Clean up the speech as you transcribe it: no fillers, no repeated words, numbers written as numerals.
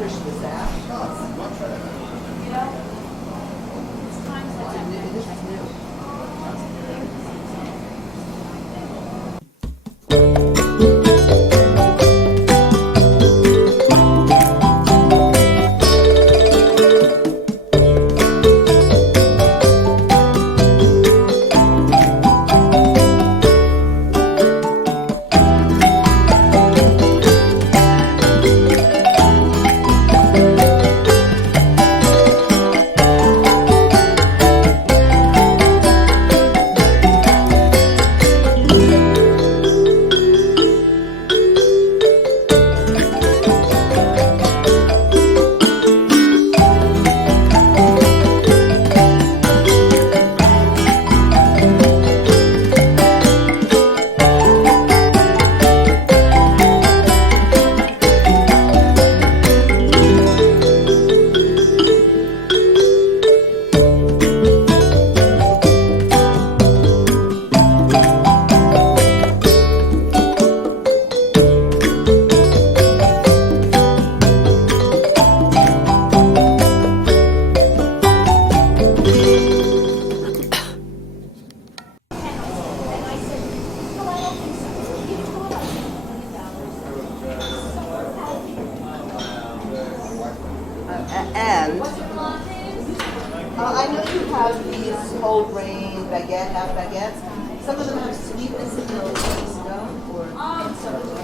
push this out. This is new. And I know you have these whole grain baguette, half baguettes. Some of them have sweetness in those, or some of them